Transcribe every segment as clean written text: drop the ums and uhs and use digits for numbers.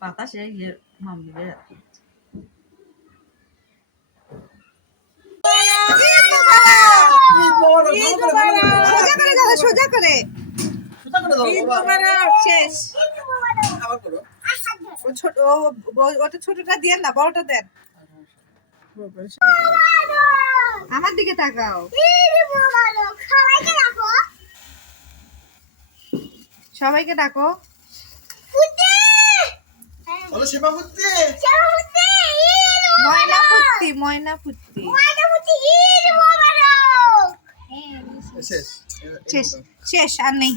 বাতাসে ইয়ে মামলিবে সোজা করে শেষ ওটা ছোটটা দিয়ে না বড়টা দেন আমার দিকে তাকাও সবাইকে ডাকো ময়না ফুটতি শেষ আর নেই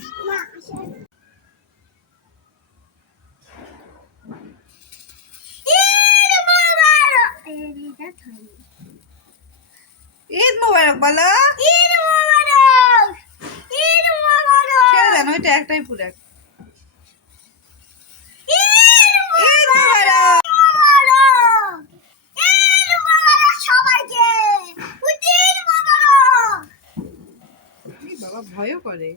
ঈদ মোবারক বলো ছেড়ে দেন ওইটা একটাই পুরো ভয়ও করে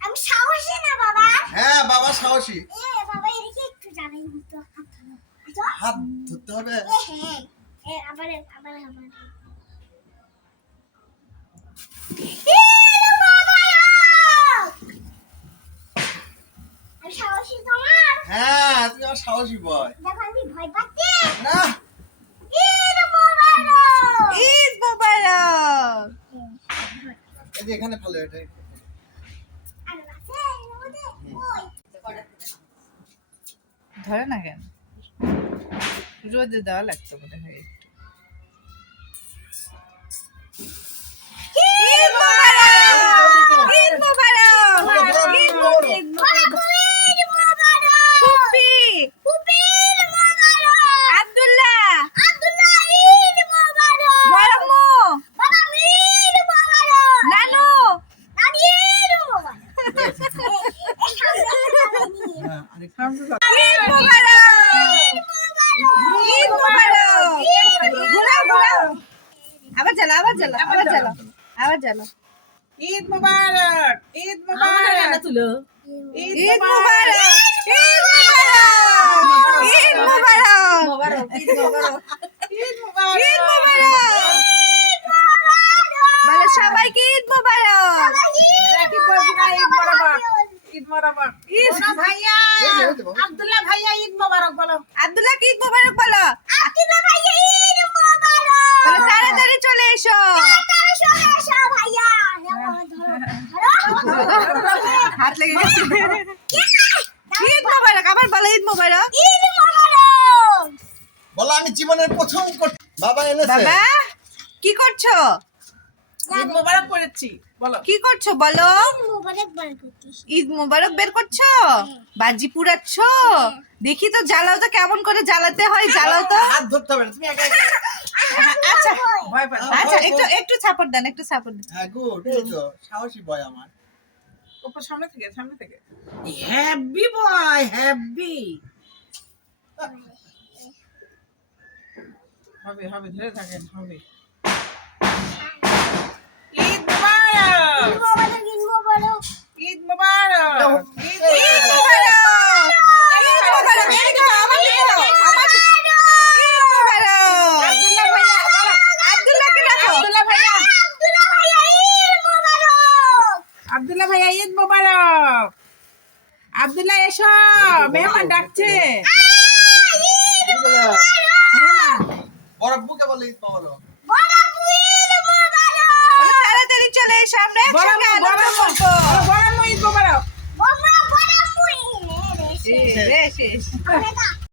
আমি সাহসী না বাবা হ্যাঁ বাবা সাহসী বাবা এদিকে একটু জানাই তো হাত ধরতে হবে হ্যাঁ আবার আমি সাহসী তোমার হ্যাঁ তুমি আমার সাহসী বয় দেখো আমি ভয় পাচ্ছি না ঈদ মোবারক ঈদ মোবারক এই যে এখানে ভালো এটা আর আছে ওই ধরে না কেন রোদে দেওয়া লাগতো মনে হয় একটু ঈদ মোবারক ঈদ মোবারক ঈদ মোবারক ফুপি ফুপি ঈদ মোবারক আব্দুল্লাহ ঈদ মোবারক বড়ম্মু বাবা ঈদ মোবারক নানু নানি ঈদ মোবারক হ্যাঁ আরেক ঈদ মোবারক ঈদ মোবারক ঘোরাও ঘোরাও আবার চালো ঈদ মোবারক ঈদ মোবারক তুলো ঈদ মোবারক ঈদ মোবারক ঈদ মোবারক ঈদ মোবারক ঈদ মোবারক বলো সবাইকে ঈদ মোবারক রাখি পড়া ঈদ মোবারক ঈদ মোবারক মোনা ভাইয়া আব্দুল্লাহ ভাইয়া ঈদ মোবারক বলো আব্দুল্লাহ ঈদ মোবারক বলো আব্দুল্লাহ ভাইয়া ঈদ মোবারক বলো তাড়াতাড়ি চলে এসো এসো ভাইয়া হাত লেগে গেছে ঈদ মোবারক আবার বলো ঈদ মোবারক ঈদ মোবারক বলো আমি জীবনের প্রথম বাবা এনেছে বাবা কি করছো ঈদ মোবারক করেছি বলো কি করছো বলো মোবারক বার করতেছি ঈদ মোবারক বের করছো বাজি পুরাচ্ছো দেখি তো জ্বালাও তো কেমন করে জ্বালাতে হয় জ্বালাও তো হাত ধরতে হবে না, তুমি একা একা আচ্ছা ভয় পাচ্ছি আচ্ছা একটু সাপোর্ট দেন একটু সাপোর্ট দেন হ্যাঁ গুড এই তো সাহসী বয় আমার উপর সামনে থেকে হ্যাপি বয় হ্যাপি হবে ধরে থাকেন হবে ঈদ মোবারক ঈদ মোবারক ঈদ মোবারক ঈদ ঈদ মোবারক ঈদ মোবারক এই তো আমার দিকে দাও আমার ঈদ মোবারক আব্দুল্লাহকে ডাকো আব্দুল্লাহ ভাইয়া ঈদ মোবারক আব্দুল্লাহ এসো মেহমান ডাকছে মেহমান বড় বুকে বলে ঈদ মোবারক বলো তাড়াতাড়ি চলে এসো আমরা একসঙ্গে আনন্দ করবো বড় ঈদ মোবারক শেষ